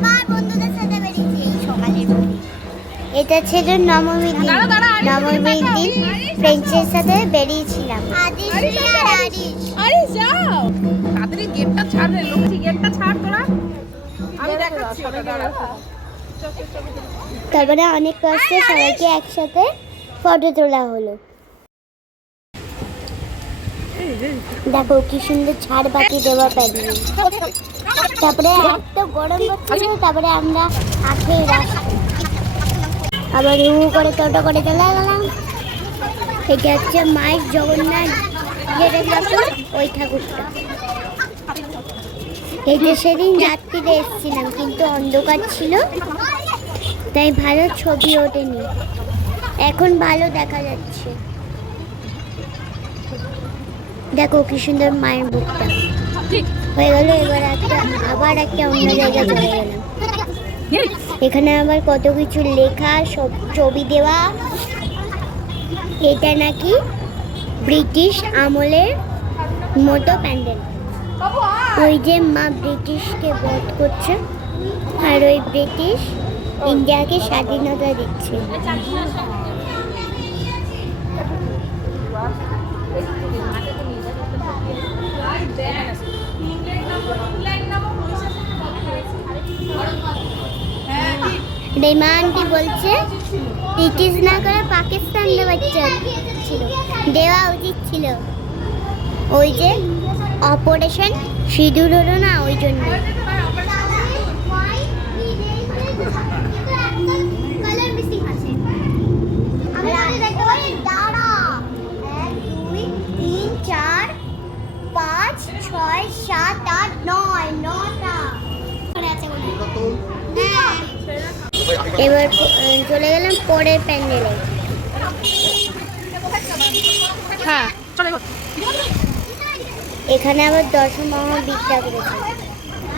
আবার বন্ধুদের সাথে বেরিয়েছি এই সকালে। এটা ছিল নবমীর দিন। নবমীর দিন ফ্রেন্ডসের সাথে বেরিয়েছিলাম। আরে যাও তাড়াতাড়ি গেটটা ছাড় রে, লক্ষ্মী গেটটা ছাড় তোরা, আমি দেখাচ্ছি ওটা দাঁড়া। তারপরে অনেক কষ্টে সবাইকে একসাথে ফটো তোলা হলো। দেখো কি সুন্দর ছাড় বাতি দেওয়া প্যান্ডেল। তারপরে এত গরম হচ্ছিল, তারপরে আমরা আখের রাস্তায় আবার হু করে টোটো করে চলে গেলাম। এটা হচ্ছে মায়ের জগন্নাথ যেটা ঠাকুর, ওই ঠাকুরটা। এই যে সেদিন রাত্রিতে এসেছিলাম কিন্তু অন্ধকার ছিল, তাই ভালো ছবি ওঠেনি। এখন ভালো দেখা যাচ্ছে। দেখো কি সুন্দর মায়ের বুকটা হয়ে গেল। এবার আবার একটা অন্য জায়গায় চলে গেলাম। এখানে আবার কত কিছু লেখা, সব ছবি দেওয়া। এটা নাকি ব্রিটিশ আমলের মতো প্যান্ডেল। ওই যে মা ব্রিটিশকে বধ করছে, আর ওই ব্রিটিশ ইন্ডিয়াকে স্বাধীনতা দিচ্ছে। রেমা আন্টি বলছে ব্রিটিশ না করে পাকিস্তান দেওয়া উচিত ছিল। ওই যে অপারেশন সিঁদুর হলো না, ওই জন্য। এবার চলে গেলাম পরের প্যান্ডেলে। হ্যাঁ চলে গো। এখানে আবার দর্শন মহাবিদ্যা করেছে।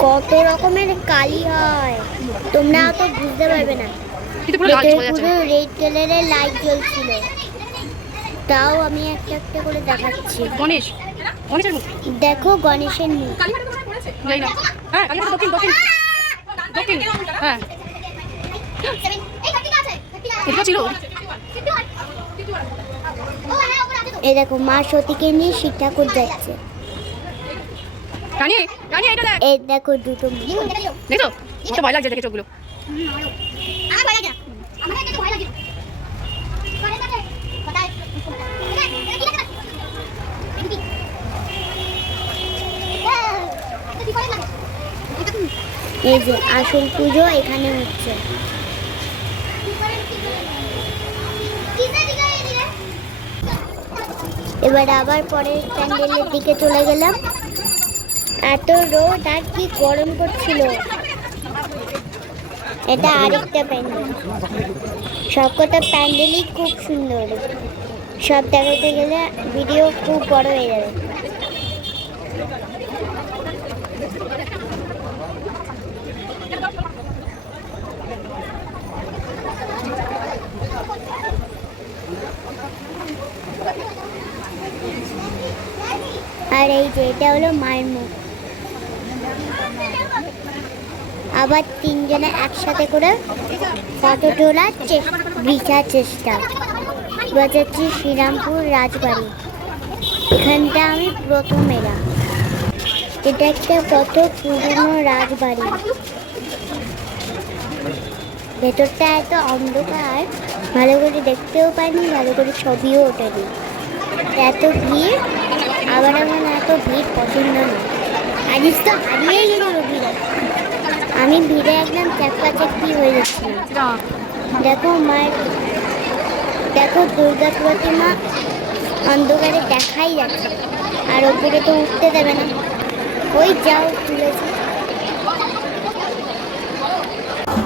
কত রকমের কালি হয় তোমরা অত বুঝতে পারবে না। পুরো রেড কালারের লাইট জ্বলছিল, তাও আমি একটা একটা করে দেখাচ্ছি। গণেশ, গণেশের মুখ দেখো, গণেশের মুখ। হ্যাঁ দক্ষিণ হ্যাঁ এটা ছিল। এই দেখো মা সতীকে নিয়ে শিব ঠাকুর যাচ্ছে। এই দেখো দুটো দেখো কত ভয় লাগছে দেখে চোখগুলো। এই যে আসল পুজো এখানে হচ্ছে। এবার আবার পরের প্যান্ডেলের দিকে চলে গেলাম। এত রোদ আর কি গরম করছিল। এটা আরেকটা প্যান্ডেল। সবকটা প্যান্ডেলই খুব সুন্দর। সব দেখাতে গেলে ভিডিও খুব বড় হয়ে যাবে। আর এই যে এটা হলো মায়ের মুখ। আবার তিনজনে একসাথে করে ফটো তোলার বিশাল চেষ্টা। বাজাচ্ছি শ্রীরামপুর রাজবাড়ি। এখানটা আমি প্রথম এলাম। এটা একটা কত পুরনো রাজবাড়ি। ভেতরটা এত অন্ধকার, ভালো করে দেখতেও পাইনি, ভালো করে ছবিও ওঠেনি। এত ভিড়, আবার আমার এত ভিড় পছন্দ না। আজ তো হারিয়ে গেল ভিড়ে। আমি ভিড়ে একদম চাকপাচাকি হয়ে যাচ্ছি। দেখো মায়ের, দেখো দুর্গা প্রতিমা অন্ধকারে দেখাই যাচ্ছে, আর ওপরে তো উঠতে দেবে না। ওই যাও তুলেছে।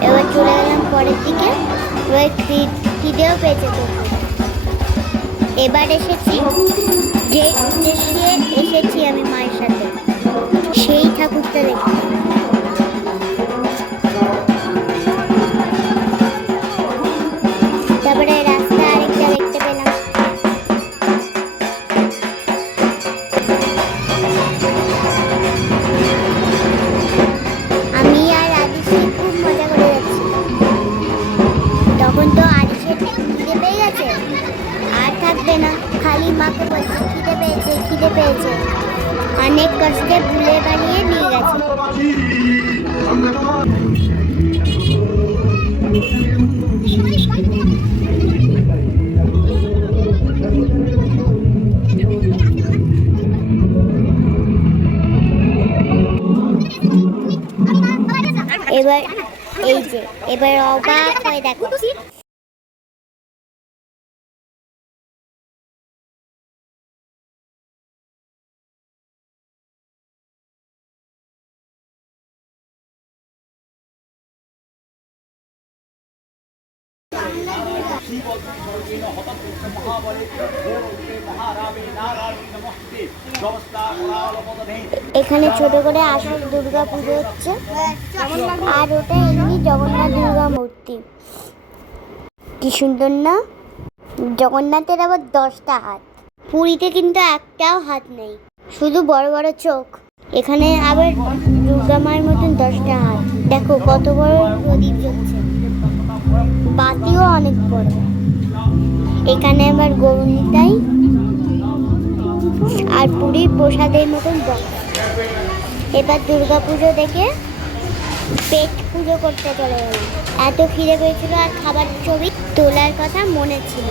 এবার চলে গেলাম পরের দিকে। ওই খিদেও পেয়েছে তো। এবার এসেছি যে উদ্দেশ্যে এসেছি আমি মায়ের সাথে, সেই ঠাকুরটা দেখতে। তারপরে রাস্তা আরেকটা দেখতে পেলাম। আমি আর আদিশ্রী খুব পুরীতে ভুলে বানিয়ে নিয়ে গেছে। এবার এই যে এবার অবাক হয়ে দেখো, এখানে ছোট করে আসল দুর্গা পুজো হচ্ছে, আর ওটা এমনি জগন্নাথ দুর্গা মূর্তি। কি সুন্দর না? জগন্নাথের আবার 10টা হাত, পুরীতে কিন্তু একটাও হাত নেই, শুধু বড় বড় চোখ। এখানে আবার দুর্গা মায়ের মতন 10টা হাত। দেখো কত বড় প্রদীপ জ্বলছে, বাতিও অনেক বড়। এখানে আবার গৌরনিতাই আর পুরীর প্রসাদের মতন বক্স। এবার দুর্গা পুজো দেখে পেট পুজো করতে চলে গেলাম। এত খিদে পেয়েছিল আর খাবার ছবি তোলার কথা মনে ছিল।